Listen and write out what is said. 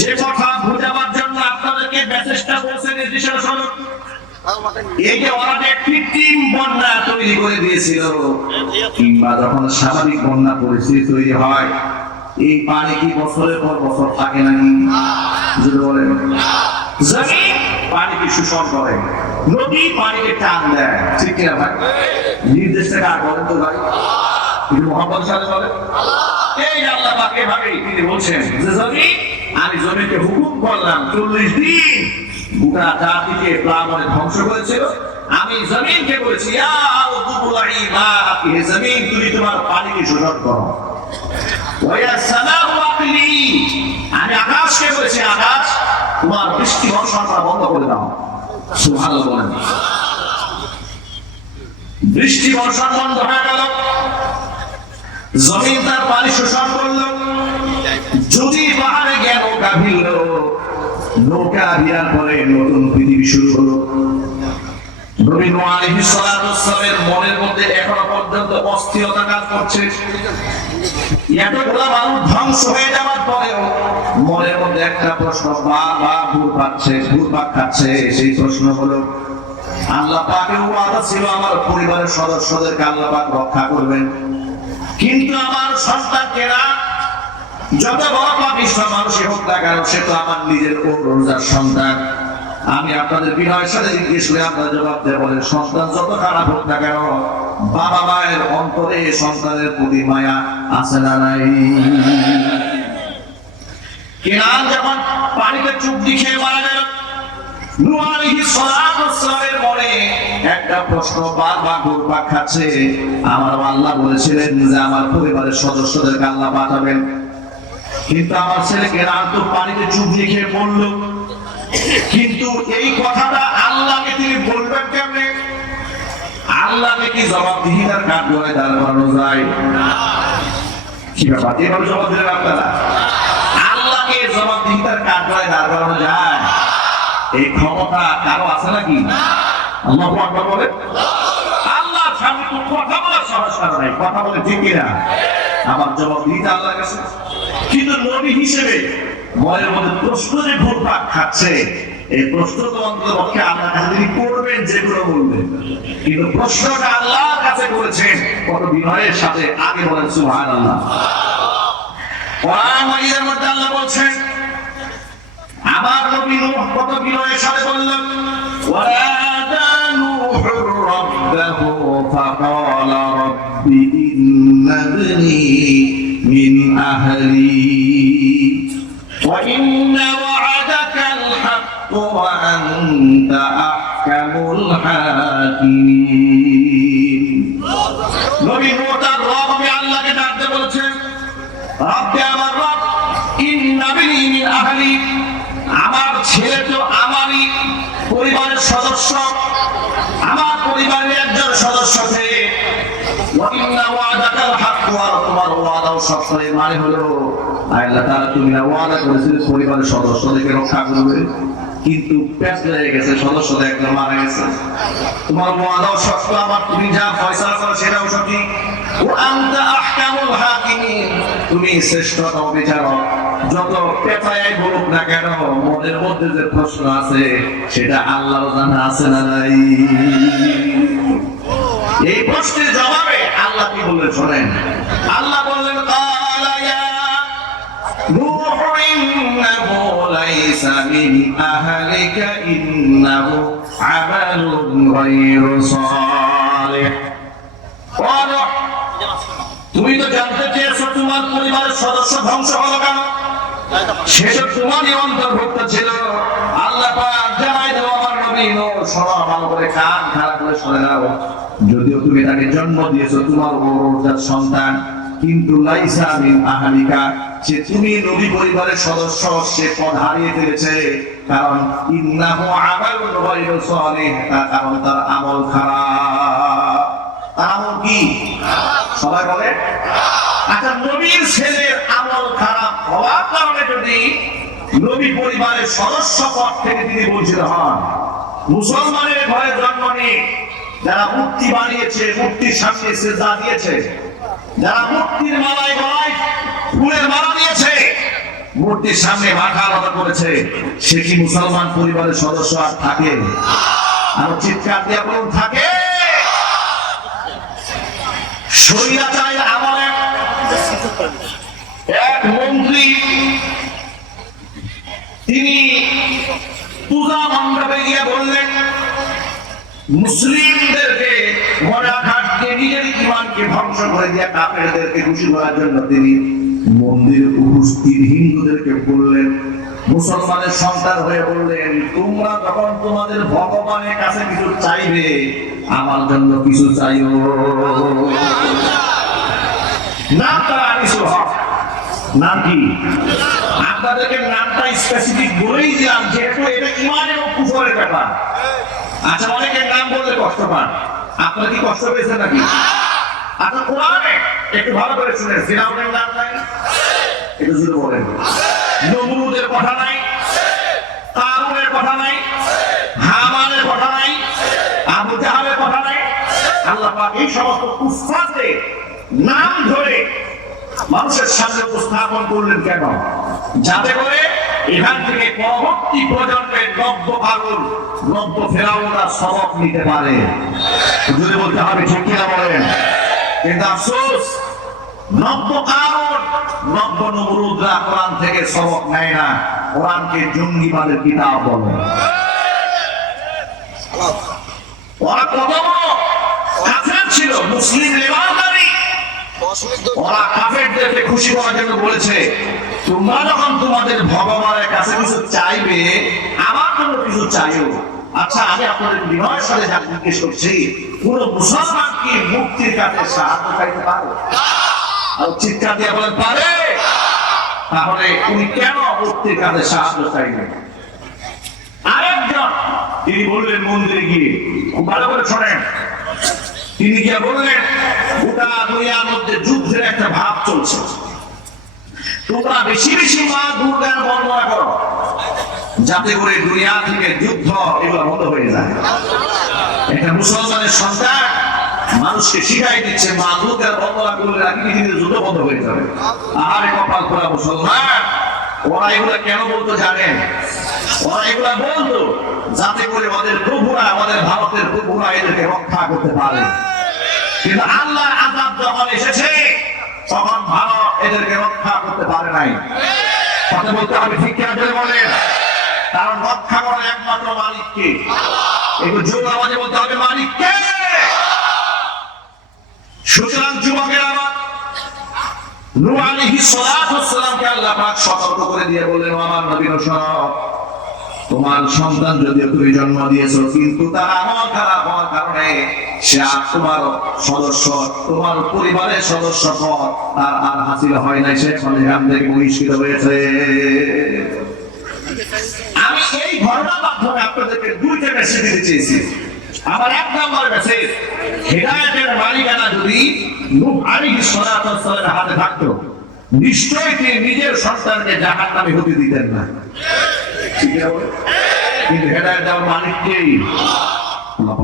যে কথা বোঝাবার জন্য আপনাদেরকে মেসেজটা বলছেন নির্দিষ্ট স্বরূপ, এই যে ওরা যে কৃত্রিম বন্যা তৈরি করে দিয়েছিল, কিংবা যখন স্বাভাবিক বন্যা পরিস্থিতি তৈরি হয়, এই পানি কি বছরের পর বছর থাকে নাকি? যদি বলেন জমিন পানিকে শোষণ করে, নদী পানিকে টান দেয়, ঠিক কিনা ভাই? নির্দেশটা কার বলেন তো ভাই? কিন্তু মোহাম্মদ সাথে বলেন এই আল্লাহ পাক এভাবে তিনি বলছেন যে জমিন, আমি জমিকে হুকুম করলাম 40 দিন গোটা জাতিকে প্লাবনে ধ্বংস করেছিল, আমি জমিনকে বলেছি ইয়া আরদুবুলাই মাআকি, হে জমিন তুমি তোমার পানিকে শোষণ করো। ওয়া সামাউ আকলি, আমি আকাশকে বলেছি আকাশ তোমার বৃষ্টি বর্ষণটা বন্ধ করে দাও। সুবহানাল্লাহ বলেন। বৃষ্টি বর্ষণ বন্ধ হয়ে গেল, জমিন তার পানি শোষণ করলো, যদি পাহাড়ে গিয়ে নৌকা ভিড়ল, নৌকা ভিড়ার পরে নতুন পৃথিবী শুরু হলো। নবী নূহ আলাইহিস সালামের মনের মধ্যে এখনো পর্যন্ত অস্থিরতা কাজ করছে। এতগুলা মানুষ ধ্বংস হয়ে যাওয়ার পরেও মনের মধ্যে একটা প্রশ্ন বারবার ঘুরপাক খাচ্ছে। সেই প্রশ্ন হলো, আল্লাহ পাকের ওয়াদা ছিল আমার পরিবারের সদস্যদেরকে আল্লাহ পাক রক্ষা করবেন, কিন্তু আমার সন্তানকেরা যত বড় পাপিষ্ঠ মানুষই হোক না কেন, সে তো আমার নিজের রোজার সন্তান। আমি আপনাদের বিনয়ের সাথে জিজ্ঞেস করে আপনারা জবাব দেয় বলেন, সন্তান যত খারাপ হোক না কেন, বাবা মায়ের অন্তরে সন্তানের প্রতি মায়া আছে না নাই? কেনান যখন পানিতে চুপটি খেয়ে মারা গেল, নূহ আলাইহিস সালামের মনে একটা প্রশ্ন বারবার ঘুরপাক খাচ্ছে। আমার আল্লাহ বলেছিলেন যে আমার পরিবারের সদস্যদেরকে আল্লাহ পাঠাবেন, কিন্তু আমার ছেলে কেনান তো পানিতে চুপটি খেয়ে মরল। কিন্তু এই কথাটা আল্লাহকে তিনি বলবেন কেমনে? আল্লাহকে কি জবাবদিহিতার কাঠগড়ায় দাঁড় করানো যায়? কি ব্যাপার, এভাবে জবাব দিলেন আপনারা? আল্লাহকে জবাবদিহিতার কাঠগড়ায় দাঁড় করানো যায়? এই ক্ষমতা কারো আছে নাকি? আল্লাহু আকবার বলেন। আল্লাহর সামনে তো কথা বলার সাহস কারো নাই, কথা বলে ঠিক কিনা? আমার জবাবদিহিতা আল্লাহর কাছে। কিন্তু নবী হিসেবে মনের মধ্যে প্রশ্ন যে ঘুরপাক খাচ্ছে, এই প্রশ্ন তো অন্ততপক্ষে আল্লাহর কাছে তিনি করবেন, যেগুলো বলবেন, কিন্তু প্রশ্নটা আল্লাহর কাছে করেছেন কত বিনয়ের সাথে। আগে বলেন সুবহানাল্লাহ। কোরআন মাজিদের মধ্যে আল্লাহ বলছেন, আমার নবী নূহ কত বিনয়ের সাথে বললেন, ওয়ানাদা নূহুর রাব্বাহু ফাকালা রাব্বি ইন্না ইবনি মিন আহলি وَإِنَّ وَعْدَكَ الْحَقُّ وَأَنْتَ أَحْكَمُ الْحَاكِمِينَ। নবী নূহ তার রব আল্লাহকে ডাকতে বলেছেন, রব্বে আমার রব, ইন্না ইবনি মিন আহলি, আমার ছেলে তো আমারই পরিবারের সদস্য, আমার পরিবারের একজন সদস্য। ওয়াইন্না ওয়াদাকাল হক, আর তোমার ওয়াদাও সত্য। মানে হলো আল্লাহ তাআলা তুমি না ওয়াদা করেছিলেন পরিবারের সদস্যদেরকে রক্ষা করবে, কিন্তু পেছ হয়ে গেছে, সদস্যদের একজন মারা গেছে। তোমার ওয়াদাও সত্য, আবার তুমি যা ফয়সালা করো সেটাও সঠিক। ওয়া আনতা আহকামুল হাকিমিন, তুমি শ্রেষ্ঠতম বিচারক। যত পেছায় বলুক না কেন, মনের মধ্যে যে প্রশ্ন আছে সেটা আল্লাহর জানা আছে না নাই? এই প্রশ্নের জবাবে আল্লাহ কি বললেন শোনেন। আল্লাহ বললেন, ক্বালা ইয়া নূহ ইন্নাহু লাইসা মিন আহলিকা ইন্নাহু আমালুন গায়রু সালিহ। তুমি তো জানতে চেয়েছো তোমার পরিবারের সদস্য ধ্বংস হলো কেন, সেটা তোমারই অন্তর্ভুক্ত ছিল। আল্লাহ পাক জানাই দাও আমার নবী নূহ, শোনো ভালো করে, কান খাড়া করে শুনে নাও, যদিও তুমি তাকে জন্ম দিয়েছো তোমার ওরজার সন্তান, কিন্তু লাইসা মিন আহলিকা, সে তুমি নবী পরিবারের সদস্য, সে পদ হারিয়ে ফেলেছে। কারণ ইন্নাহু আমালুন গায়রু সালিহ, কারণ তার আমল খারাপ। তার আমল কি? সবাই বলে। আচ্ছা, নবীর ছেলের আমল খারাপ হওয়ার কারণে যদি নবী পরিবারের সদস্য পদ থেকে তিনি বঞ্চিত হন, মুসলমানের ঘরে জন্ম নিয়ে যারা মূর্তি বানিয়েছে, মূর্তির সামনে সিজদা দিয়েছে, যারা মূর্তির মালায় গলায় ফুলের মালা দিয়েছে, মূর্তির সামনে মাথা নত করেছে, সে কি মুসলমান পরিবারের সদস্য আর থাকে? আর চিৎকার দিয়ে বলুন থাকে? স্বৈরাচারী আমলে এক মন্ত্রী, তিনি পূজা মণ্ডপে গিয়ে বললেন মুসলিমদেরকে মরাঘাটকে নিজের ইমানকে ধ্বংস করে দিয়ে কাফেরদেরকে খুশি করার জন্য তিনি মন্দিরে উপস্থিত হিন্দুদেরকে বললেন, মুসলমানের সন্তান হয়ে বললেন, তোমরা যখন তোমাদের ভগবানের কাছে কিছু চাইবে আমার জন্য কিছু চাইও। নাম তারা আনিসুল হক। নাম কি? আপনাদেরকে নামটা স্পেসিফিক বলেই দিলাম, যেহেতু এটা ইমান এবং কুফরের ব্যাপার। আচ্ছা, অনেকের নাম বললে কষ্ট পান, আপনারা কি কষ্ট পেয়েছেন নাকি? আচ্ছা, কোরআনে একটু ভালো করে শুনেন, ফিরাউনের নাম নাই? একটু জোরে বলেন। নমরুদের কথা নাই, কারুনের কথা নাই, হামানের কথা নাই, আবু জাহালের কথা নাই। আল্লাহ পাক এই সমস্ত কুফফারদের নাম ধরে মানুষের সামনে উপস্থাপন করলেন কেন? যাতে করে এখান থেকে পরবর্তী প্রজন্মের নব্য কারুন, নব্য ফেরাউনরা সবক নিতে পারে। যদি বলতে হবে ঠিক কিনা বলেন? কিন্তু আফসোস, নব্য কারুন, নব্য নমরুদরা কোরআন থেকে সবক নেয় না, কোরআনকে জঙ্গিবাদের কিতাব বলে। ওরা কত বড় কাফের ছিল, মুসলিম লেবানদারি। ওরা কাফেরদেরকে খুশি করার জন্য বলেছে, তোমরা যখন তোমাদের ভগবানের কাছে কিছু চাইবে আমার জন্য কিছু চাইও। আচ্ছা, আমি আপনাদের বিনয়ের সাথে যা জিজ্ঞেস করছি, কোন মুসলমান কি মুক্তির কাছে সাহায্য চাইতে পারে? আর চিৎকার দিয়ে বলেন পারে? তাহলে উনি কেন মুক্তির কাছে সাহায্য চাইবেন? আরেকজন তিনি বললেন মন্দিরে গিয়ে, খুব ভালো করে শোনেন, তিনি গিয়ে বললেন গোটা দুনিয়ার মধ্যে যুদ্ধের একটা ভাব চলছে, তোমরা বেশি বেশি মা দুর্গার বর্ণনা করো যাতে করে দুনিয়া থেকে যুদ্ধ এগুলো বন্ধ হয়ে যায়। একটা মুসলমানের সন্তান মানুষকে শিখাই দিচ্ছে মা দুর্গার বর্ণনা করলে পৃথিবীতে যুদ্ধ বন্ধ হয়ে যাবে। আরে কপাল পোড়া মুসলমান! ওরা এগুলা কেন বলতো জানেন? ওরা এগুলা বলতো যাতে করে ওদের প্রভুরা, আমাদের ভারতের প্রভুরা এদেরকে রক্ষা করতে পারে। কিন্তু আল্লাহর আযাব যখন এসেছে তখন ভারত এদেরকে রক্ষা করতে পারে নাই। কথা বলতে হবে ঠিক কিনা জোরে বলেন? কারণ রক্ষা করার একমাত্র মালিককে। একটু জোরে আওয়াজে বলতে হবে মালিককে। সুতরাং যুবকের আমার নূহ আলাইহিস সালাতু ওয়াস সালামকে আল্লাহ পাক সতর্ক করে দিয়ে বললেন, আমার নবী শোনো, তোমার সন্তান যদিও তুমি জন্ম দিয়েছো, কিন্তু তার আমল খারাপ হওয়ার কারণে সে আর তোমার সদস্য, তোমার পরিবারের সদস্য পদ তার আর হাসিল হয় নাই, সে এখন এখান থেকে বহিষ্কৃত হয়েছে। আমি এই ঘটনার মাধ্যমে আপনাদেরকে দুইটা মেসেজ দিতে চেয়েছি। আমার এক নম্বর মেসেজ, হেদায়েতের মালিকানা যদি নূহ আলাইহিস সালাতু ওয়াস সালামের হাতে থাকতো, নিশ্চয়ই তিনি নিজের সন্তানকে জাহান্নামে হতে দিতেন না। ঠিক আছে? কিন্তু হেদায়েত দেওয়ার মালিক কে? আল্লাহ।